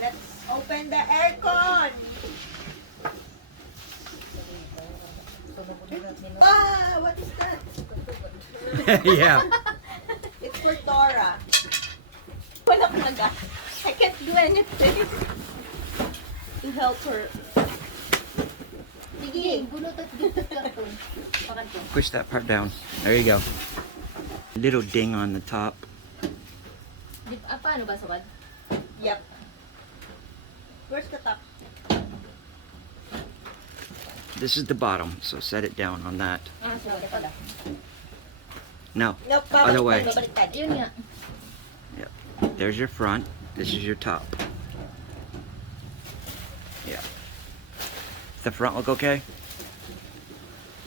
Let's open the aircon. Ah, what is that? Yeah. It's for Dora. Wala talaga. I can't do anything to help her. Sige. Push that part down. There you go. Little ding on the top. Paano ba sawad? Yep. Where's the top? This is the bottom, so set it down on that. Sawad pala. No, Nope, other way. babaliktad. Yun nga. Yep. There's your front. This is your top. Yeah. Does the front look okay?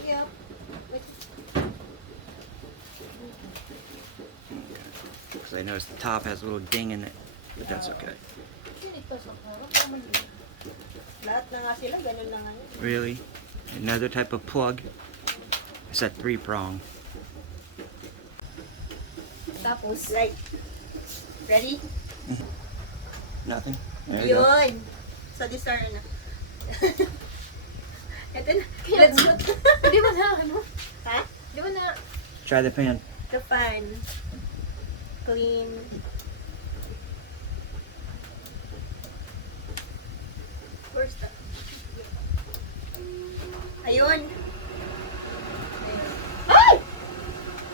Yep. Because I noticed the top has a little ding in it, but that's okay. Lahat na nga sila, ganun na nga yun. Really? Another type of plug? It's a 3-prong. Tapos, Right. Ready? Nothing? There you go. Yun. So these are na. Ito na. Let's put. di ba na ano? Ha? Di ba na? Try the fan. The fan. Clean. Where's the... Ayun. Ay!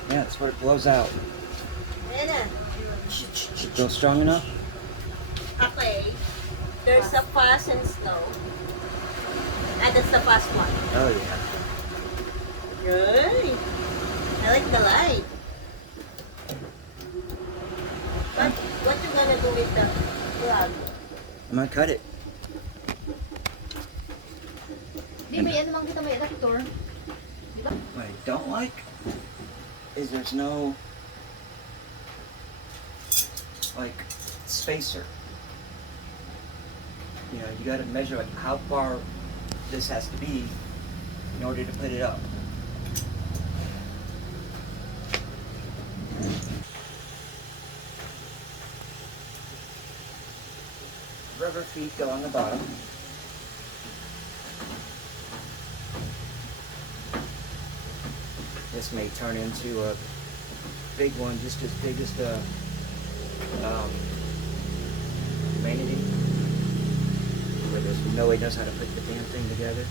Yeah, that's where it blows out. Ayan na. Still strong enough? Okay. There's a fast and slow. Ah, that's the fast one. Oh yeah. Good. I like the light. What you gonna do with the plug? I'm gonna cut it. Di may ano mang kita may adapter. Di ba? What I don't like is there's no like spacer. You know, you gotta measure like how far this has to be in order to put it up. Rubber feet go on the bottom. This may turn into a big one, just as big as the vanity, where there's nobody knows how to put the damn thing together.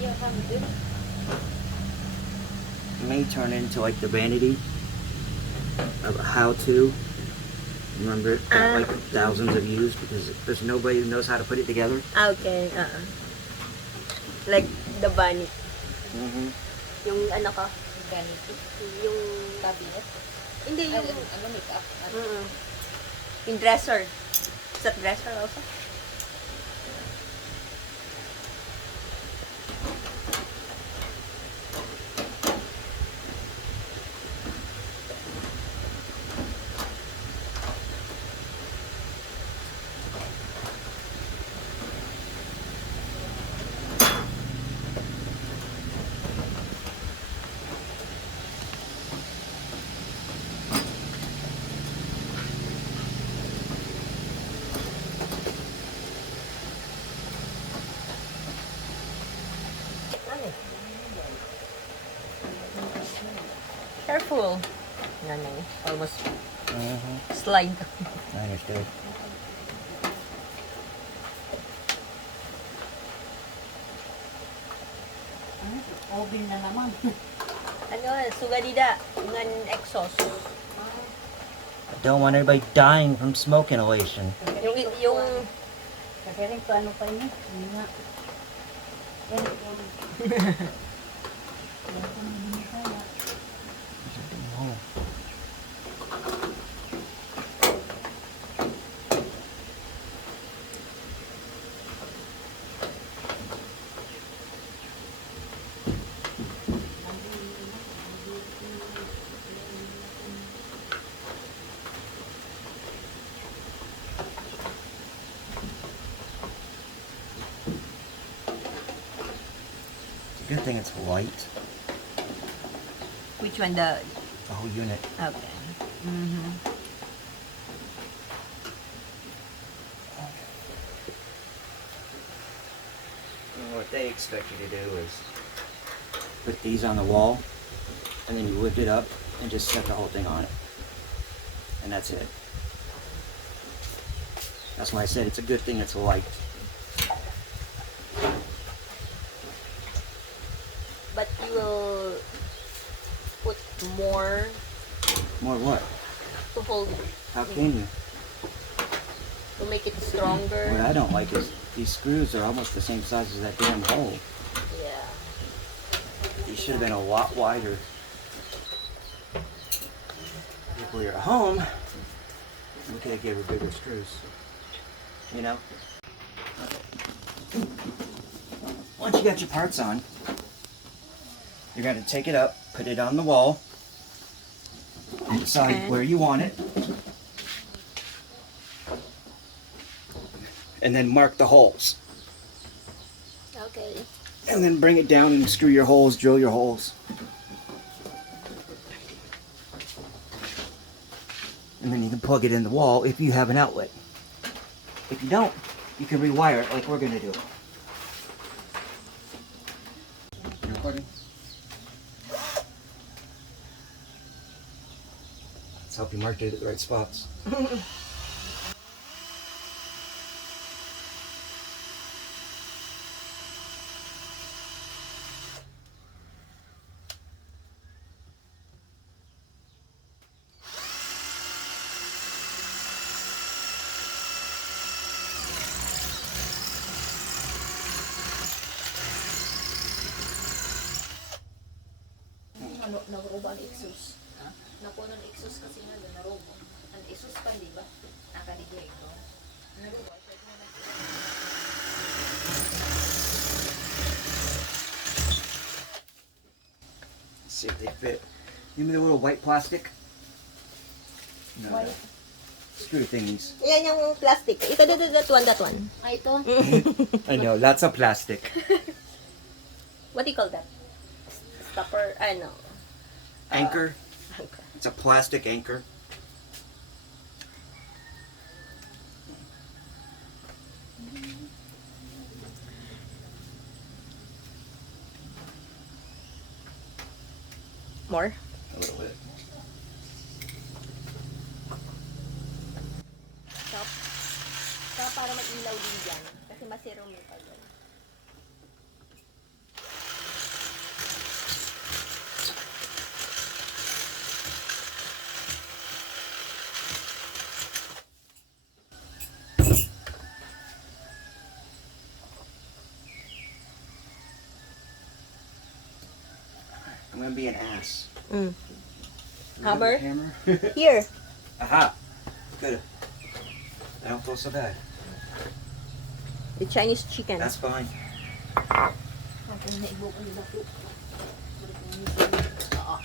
Yeah, kami din. It may turn into like the vanity of how to. Remember, it got like thousands of views because there's nobody who knows how to put it together. Okay, like the bunny. Mm-hmm. Yung ano ka? Ganito. Yung... Cabinet. Hindi, yung... Ano, makeup. Yung dresser. Is that dresser also? Careful. Yan eh. Almost Mm-hmm. slide. I understood. Oven na naman. Ano, sugadida. Ngan exhaust. I don't want everybody dying from smoke inhalation. Yung... Kasi rin paano pa yun? Hindi nga. Good thing it's white. Which one? The... The whole unit. Okay. Mm-hmm. expect you to do is put these on the wall, and then you lift it up and just set the whole thing on it. And that's it. That's why I said it's a good thing it's light. But you will put more More what? to hold, How can you? to make it stronger. What I don't like is these screws are almost the same size as that damn hole. Yeah. These should have been a lot wider. If we were at home, we could have given her bigger screws. You know? Okay. Once you got your parts on, you're going to take it up, put it on the wall, and decide where you want it. And then mark the holes. Okay. And then bring it down and screw your holes, drill your holes. And then you can plug it in the wall if you have an outlet. If you don't, you can rewire it like we're going to do. Recording? Let's help you mark it at the right spots. Narobo ang exhaust. Napuno ang exhaust kasi nga doon, narobo. Ang exhaust pa, di ba? Nakaligay ito. Narobo. See if they fit. You mean the little white plastic? No. White. Screw thingies. Yan yung plastic. Ito, that one. Ay, ito. I know, lots of plastic. What do you call that? Stopper, no. Anchor. Anchor. It's a plastic anchor. More? A little bit. Stop. Stop para mag-ilaw din dyan. Kasi masiro mo pa dyan. I'm gonna be an ass. Mm. Remember Hammer? the Hammer? Here. Aha! Good. I don't feel so bad. The Chinese chicken. That's fine. Ang naibo ko nila po. Oo.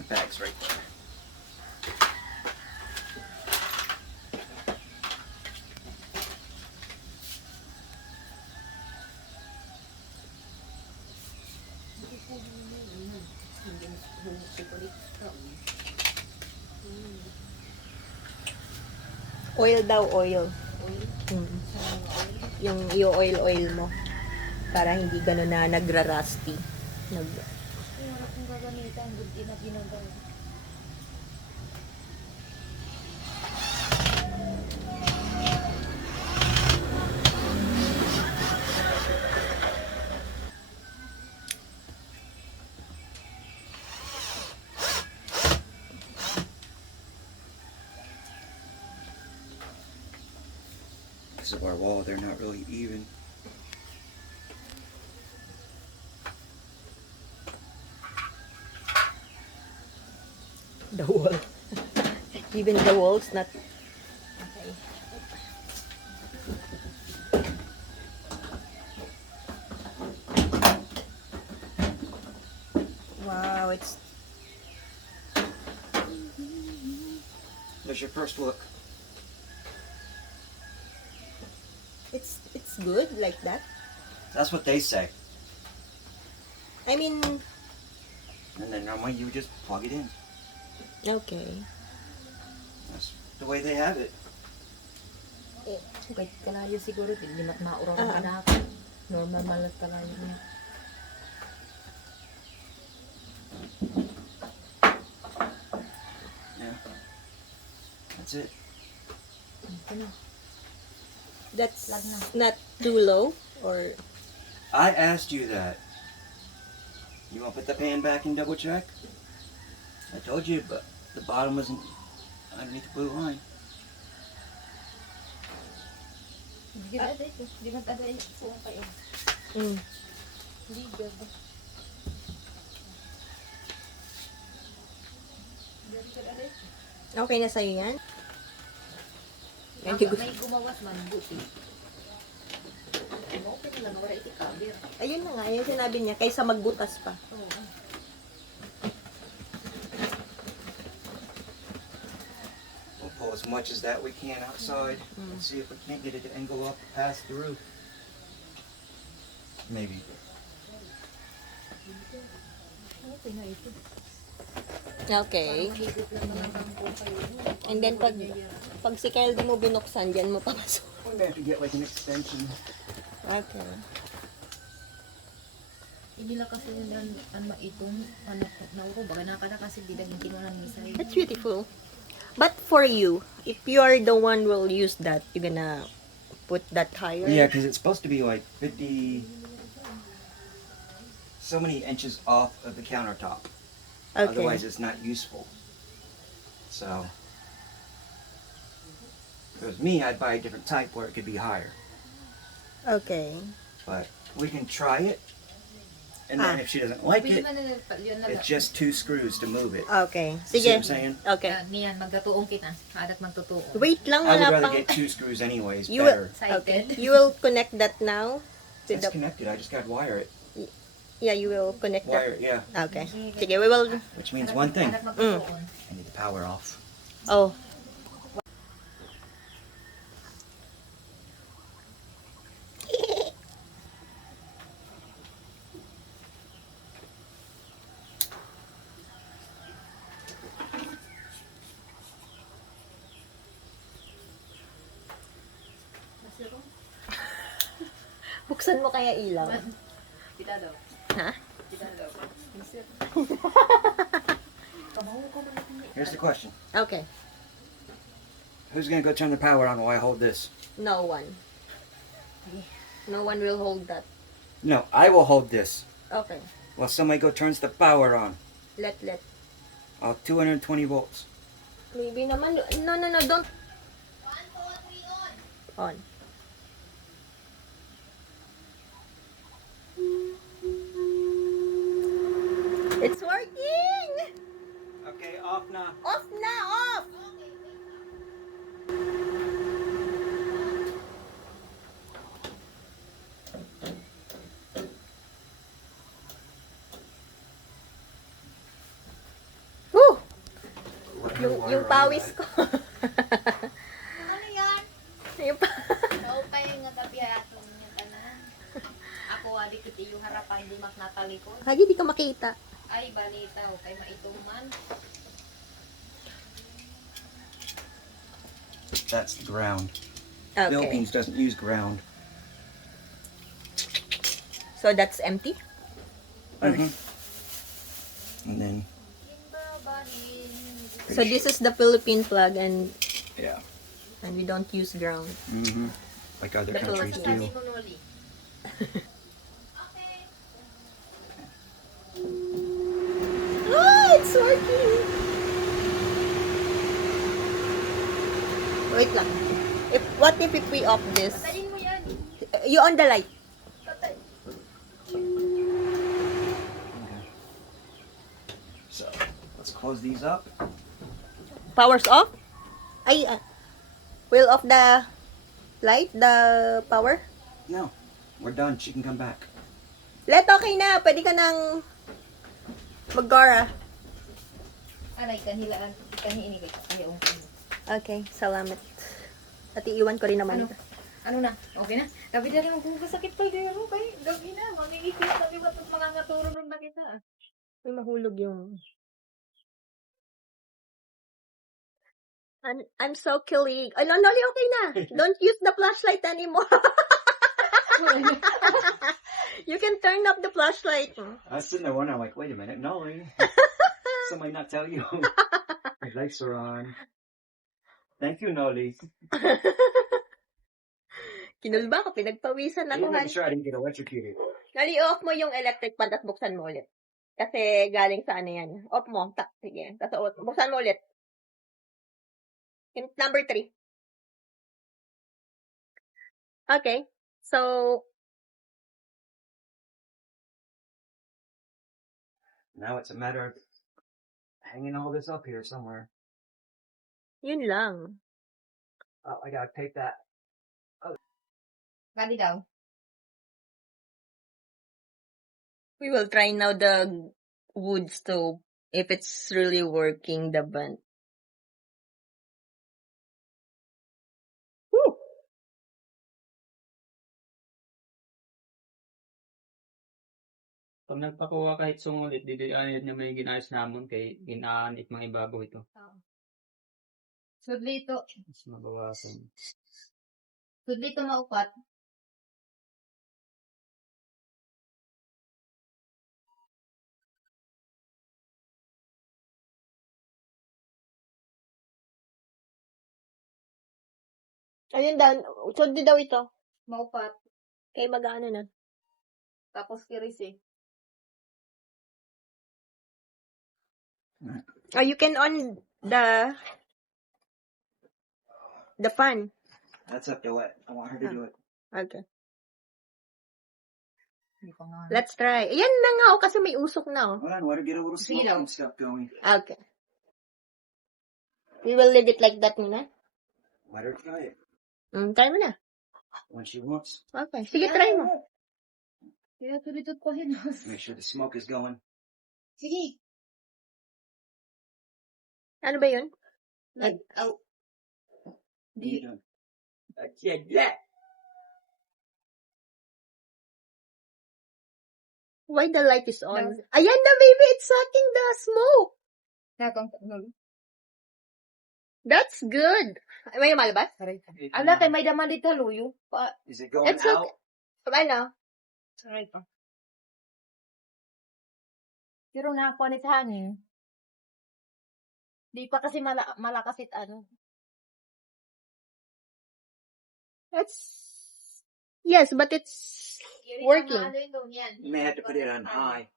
The bag's right there. Oil daw, oil. Mm. Yung i-oil mo. Para hindi gano'n na nagra-rusty. Pero kung gagamitan, good na ginagawa. Because of our wall, they're not really even. The wall. Even the walls not... Okay. now it's What's your first look? it's good like that. That's what they say. I mean, And then normally you would just plug it in. okay. That's the way they have it. Okay, kalayo siguro din. Di mat mauraw Ah. ang anak. Normal malat kalayo niya. Yeah. That's it. Ito na. That's Lag na. not too low or I asked you that. You want to put the pan back and double check? I told you, but the bottom wasn't underneath the blue line. Di ba aday ito? Di ba aday ito? Kayo. mm. Hindi gaba. Okay na sa'yo yan? May gumawas man, buti. Ano, okay lang, wala iti kabir. Ayun na nga, yung sinabi niya, kaysa magbutas pa. Oo. We'll pull as much as that we can outside and see if we can't get it to angle up past the roof. Maybe. Okay na ito. Okay. Higit lang naman ang kayo. And then pag si Kyle di mo binuksan, dyan mo papasok. We may have to get like an extension. Okay. Hindi lang kasi ang maitong ano nauro baga nakada kasi di laging tinunan ni sa. That's beautiful. But for you, if you are the one will use that, you're gonna put that higher? Yeah, because it's supposed to be like 50, so many inches off of the countertop. Okay. Otherwise, it's not useful. So, if it was me, I'd buy a different type where it could be higher. Okay. But we can try it, and then if she doesn't like Pwede it, man na it's just 2 screws to move it. Okay. See Sige. what I'm saying? Okay. niyan magtutuong kita. Adat magtutuong. Wait lang, I would wala rather pang... get 2 screws anyways. You will, Better. okay. You will connect that now? To It's the, connected. I just got to wire it. yeah, you will connect Wire that. it, yeah. Okay. Sige, we will... Which means one thing. Adat magtutuong. I need the power off. Oh. Buksan mo kaya ilaw? Kita daw. Ha? Kita daw. Insert. Kamahu ko man natin. Here's the question. Okay. Who's going to go turn the power on while I hold this? No one. No one will hold that. No, I will hold this. Okay. While somebody go turns the power on. Let. 220 volts. Maybe naman. No, don't. 1, 2, 3, on. On. It's working! Okay, off now. Off na! Off! Woo! Yung pawis ko. Ano yan? yung pa Daw pa yung nagabiyaton niya tanan. Ako wali ko tiyo harapan di mak natalikod. Hagi, di ka makita. Ay balita o kay maituman. That's the ground. Okay. Philippines doesn't use ground. So that's empty? Mhm. And then, So this is the Philippine plug and yeah. we don't use ground. Like other The countries Philippines. do. Oh, it's working! Wait lang. What if we off this? Patayin mo yan. You on the light. Patay. Okay. So, let's close these up. Power's off? Ay, we'll off the light, the power? No, we're done. She can come back. Let, okay na. Pwede ka nang... Magara. Aray, kanilaan. Kaniini kayo. Ayaw. Okay, salamat. At iiwan ko rin naman. Ano? Ano na? Okay na? Gabi na rin magkakasakit pa dito. Kay gabi na. Mangingikit na liwat at mga naturunod na kita. May mahulog yung... I'm so kilig. Oh, no, Noli, okay na. Don't use the flashlight anymore. You can turn up the flashlight. I was sitting there wondering, I'm like, wait a minute, Nolly. Somebody not tell you. Your lights are on. Thank you, Nolly. Kinulba ko, pinagpawisan I ako. didn't make sure I didn't get electrocuted. Noli, off mo yung electric pan at buksan mo ulit. Kasi galing sa ano yan. Off mo. Sige. Tapos buksan mo ulit. Hint number 3. Okay. So, Now it's a matter of hanging all this up here somewhere. yun lang. Oh, I gotta tape that. Bali daw. We will try now the wood stove. If it's really working, the band. Woo! Pag nagpakuha kahit sumulit, dito ayun niya may ginayos namon kay ginaanit mga ibabaw ito. Sudlito. Mas mabawasan. Sudlito maupat. Ayun daw, di daw ito. Maupat. Kay mag-ano na. Tapos kiris eh. Oh, you can on the fan. That's up to what I want her to do it. Okay. Hindi ko nga. Let's try. Ayan na nga, oh, kasi may usok na, oh. Hold on, let her get a little smoke Zero. and stuff going. Okay. We will leave it like that muna. Let her try it Try mo na. when she wants. Okay. Sige, try mo. Kaya tulitot ko hin. Make sure the smoke is going. Sige. Ano ba yun? Nag-out. What are you doing? I said that. Why the light is on? Ayan na, baby! It's sucking the smoke! Nakang That's good! May malabas? Ala, kay may daman dito, luyo. Is it going It's out? okay. Ano? Saray pa. Pero nakakuha ni sa hangin. Di pa kasi malakas it ano. Yes, but it's working. You may have to put it on high.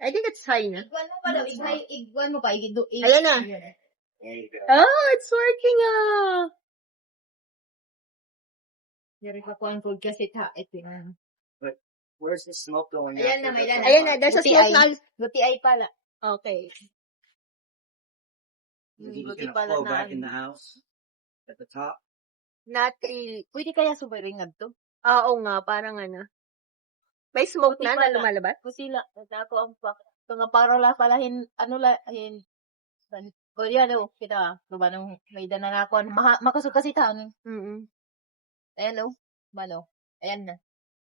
I think it's high na. Igwan mo pa daw. Igwan mo pa. Ayan na. There you go. Oh, it's working ah! Yari ka kuhan ko kasi ito yan. Where's the smoke going? Ayan after na, may the- lan- Ayan na, there's a Buti smoke ay. na. Buti ay pala. Okay. Is it Buti gonna pala flow na. back in the house at the top? Not really. Pwede kaya sumaringad to? Oo nga, parang ano. May smoke Buti na pala. lumalabas? Kasi ako ang pak. Ito nga para la pala o yan o, kita, diba nung may dana na ako, makasog kasi taon. Mm-mm. Ayan o, mano, ayan na.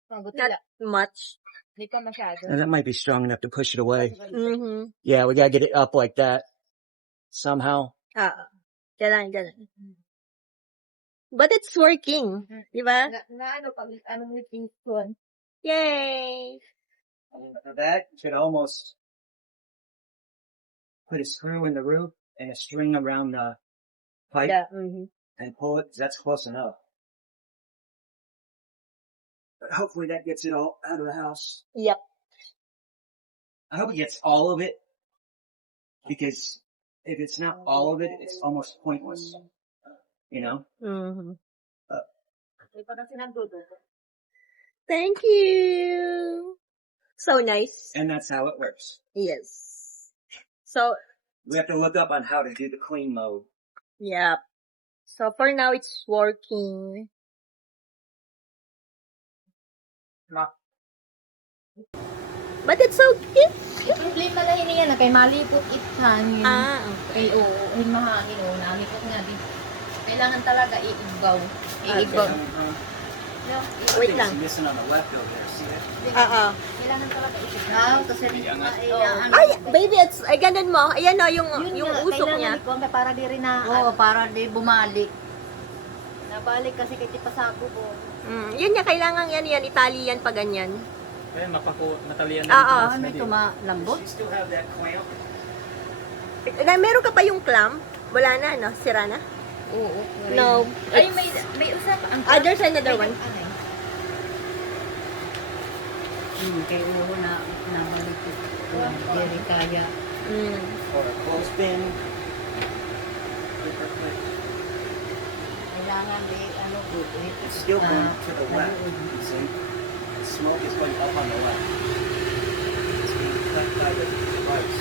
Buti Not la, much. hindi pa masyado. That might be strong enough to push it away. Mm-hmm. Yeah, we gotta get it up like that somehow. Ganun. But it's working. Di ba? Ano, pag ano mo yung tuwan. Yay! That should almost put a screw in the roof and a string around the pipe and pull it. That's close enough. But hopefully that gets it all out of the house. Yep. I hope it gets all of it, because if it's not all of it, it's almost pointless. You know? Mm-hmm. May pa kasi nagdudo. Thank you! So nice. And that's how it works. Yes. So, We have to look up on how to do the clean mode. yeah. So for now, it's working. But it's so cute. Yung problema na yun yan, kay malipot hangin. Ah, Kay hin mahangin, nalipot nga din. Kailangan talaga iigbaw. Iigbaw. Wait lang. Missing on the left over there. See that? Oo. Kailangan talaga iigbaw. Kasi rin Ay, baby, it's, ay, ganun mo. Ayan o, yung usok niya. Kailangan para di rin na, para di bumalik. Nabalik kasi kay Tipasako po. Yun niya, kailangan yan, itali yan pa ganyan. Kaya matalian Oo. na. May tumalambot? You still have that clamp? Meron ka pa yung clam? Wala na, no? Sira na? Oo. No. Ay, may usap. Ang There's another one. Kay uho na nabalik ko. Hindi kaya. Or a clothespin? Kailangan good. It's still going to the left. You see? The smoke is going up on the left. It's being cut by the lights.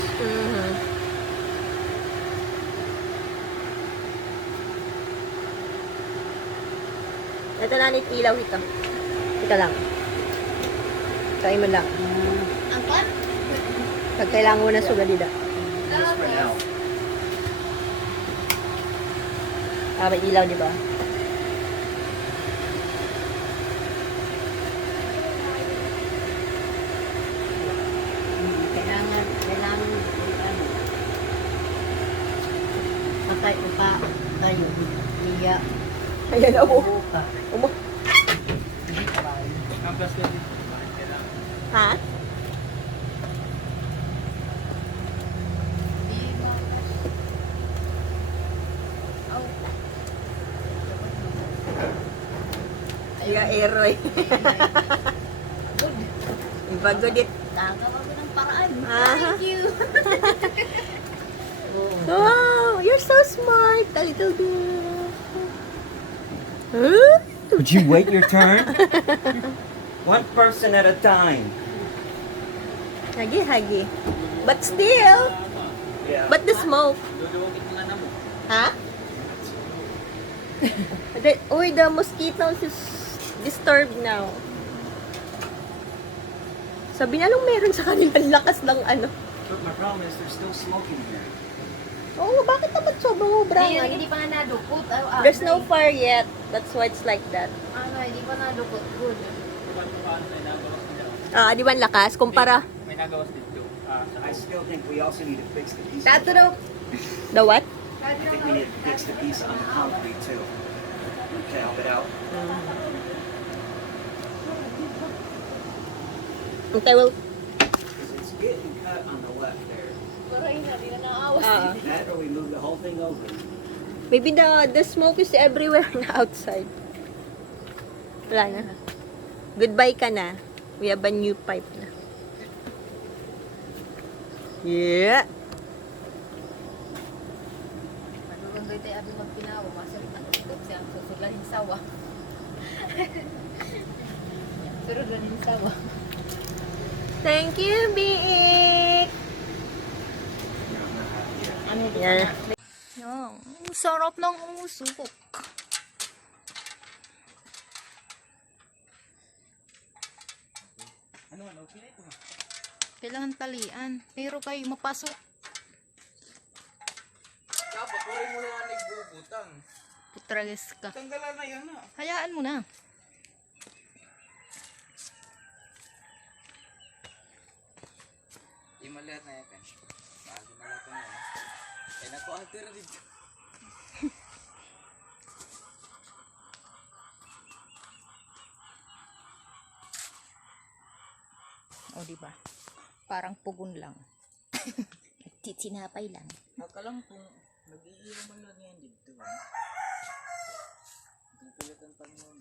Ito na nit ilaw ito. Ika lang. Try mo lang. Ang pan? Pag kailangan mo na sugalida. Just for now. May ilaw, di ba? Kailangan patay pa tayo. Iya. Ayan, Ang plastic dito. Bakit kailangan? Ha? Iya, eroy. Iba good it. Gagawa ko ng paraan. Thank you. Wow, you're so smart, the little girl. Huh? Would you wait your turn? One person at a time. Hagi. But still, Yeah. but the smoke. Duduwagin mo na mo. Ha? The mosquitoes is disturbed now. Sabi na lang meron sa kanila lakas ng ano. But my problem is there's still smoke in here. Oo, bakit naman sobrang ubrang? Hindi pa nga nadukot. There's no fire yet. That's why it's like that. Hindi pa nadukot. Good. Paano may nagawas nila? Di ba ang lakas? Kumpara. May nagawas dito. I still think we also need to fix the piece. Tato daw. The what? I think we need to fix the piece on the concrete too. To help it out. Okay, well, Because it's getting cut on the left there. Hindi na naawas. That or we move the whole thing over. maybe the smoke is everywhere na outside. Wala na. Goodbye ka na. We have a new pipe na. Yeah. Madurunggay tayo abing magpinawa. Masalit ang tutok siya. Susulahin sawa. Susulahin sawa. Thank you, Biik. Ano Yan. Yung sarap ng umusok. Kailangan talian. Pero kayo mapasok. Dapat, tuloy mo lang nagbubutang. Putralis ka. Tanggalan na yan na. Hayaan mo na. Imalat na yan. Bago malat na yan. Kaya naku ang tira dito. O diba? Parang pugon lang. Titsinapay lang. Nakalang kung nag-iiwan man lang yan dito. Ang tulad ng panahon.